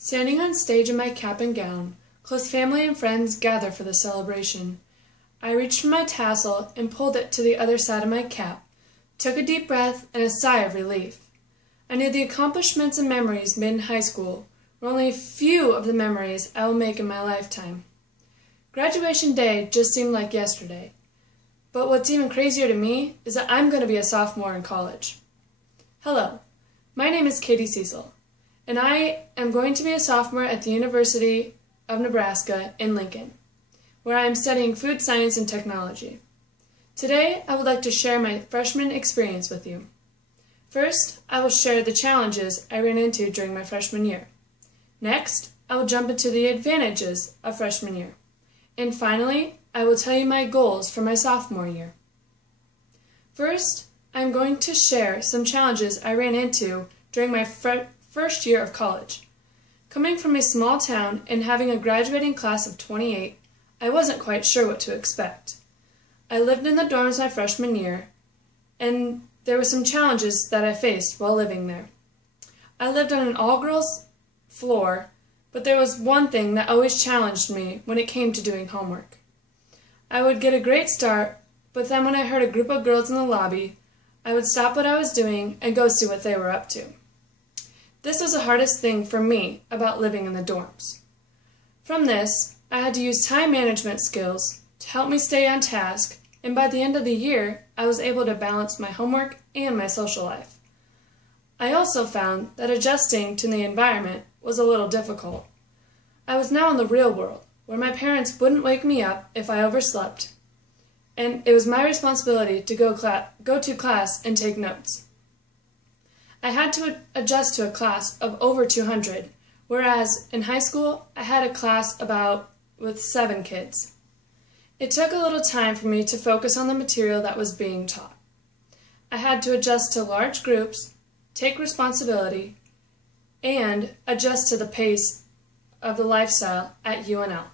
Standing on stage in my cap and gown, close family and friends gather for the celebration. I reached for my tassel and pulled it to the other side of my cap, took a deep breath and a sigh of relief. I knew the accomplishments and memories made in high school were only a few of the memories I will make in my lifetime. Graduation day just seemed like yesterday. But what's even crazier to me is that I'm going to be a sophomore in college. Hello, my name is Katie Cecil, and I am going to be a sophomore at the University of Nebraska in Lincoln, where I am studying food science and technology. Today, I would like to share my freshman experience with you. First, I will share the challenges I ran into during my freshman year. Next, I will jump into the advantages of freshman year. And finally, I will tell you my goals for my sophomore year. First, I am going to share some challenges I ran into during my first year of college. Coming from a small town and having a graduating class of 28, I wasn't quite sure what to expect. I lived in the dorms my freshman year, and there were some challenges that I faced while living there. I lived on an all-girls floor, but there was one thing that always challenged me when it came to doing homework. I would get a great start, but then when I heard a group of girls in the lobby, I would stop what I was doing and go see what they were up to. This was the hardest thing for me about living in the dorms. From this, I had to use time management skills to help me stay on task, and by the end of the year, I was able to balance my homework and my social life. I also found that adjusting to the environment was a little difficult. I was now in the real world, where my parents wouldn't wake me up if I overslept, and it was my responsibility to go to class and take notes. I had to adjust to a class of over 200, whereas in high school I had a class with 7 kids. It took a little time for me to focus on the material that was being taught. I had to adjust to large groups, take responsibility, and adjust to the pace of the lifestyle at UNL.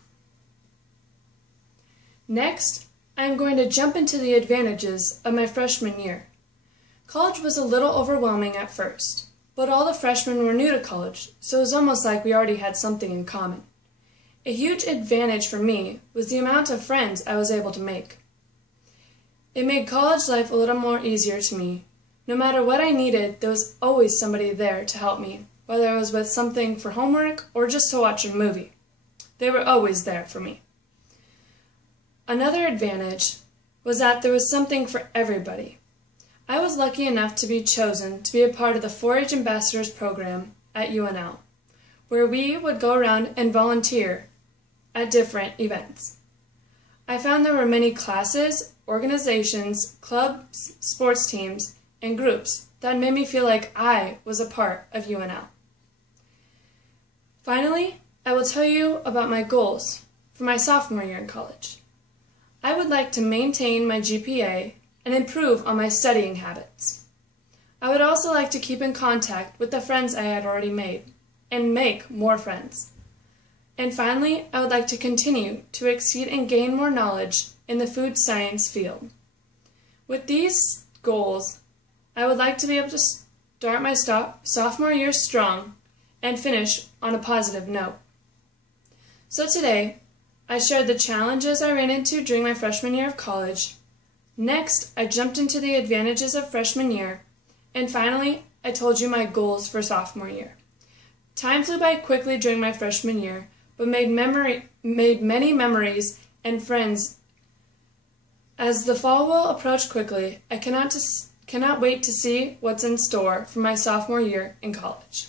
Next, I am going to jump into the advantages of my freshman year. College was a little overwhelming at first, but all the freshmen were new to college, so it was almost like we already had something in common. A huge advantage for me was the amount of friends I was able to make. It made college life a little more easier to me. No matter what I needed, there was always somebody there to help me, whether it was with something for homework or just to watch a movie. They were always there for me. Another advantage was that there was something for everybody. I was lucky enough to be chosen to be a part of the 4-H Ambassadors program at UNL, where we would go around and volunteer at different events. I found there were many classes, organizations, clubs, sports teams, and groups that made me feel like I was a part of UNL. Finally, I will tell you about my goals for my sophomore year in college. I would like to maintain my GPA and improve on my studying habits. I would also like to keep in contact with the friends I had already made and make more friends. And finally, I would like to continue to exceed and gain more knowledge in the food science field. With these goals, I would like to be able to start my sophomore year strong and finish on a positive note. So today, I shared the challenges I ran into during my freshman year of college. Next, I jumped into the advantages of freshman year. And finally, I told you my goals for sophomore year. Time flew by quickly during my freshman year, but made many memories and friends. As the fall will approach quickly, I cannot wait to see what's in store for my sophomore year in college.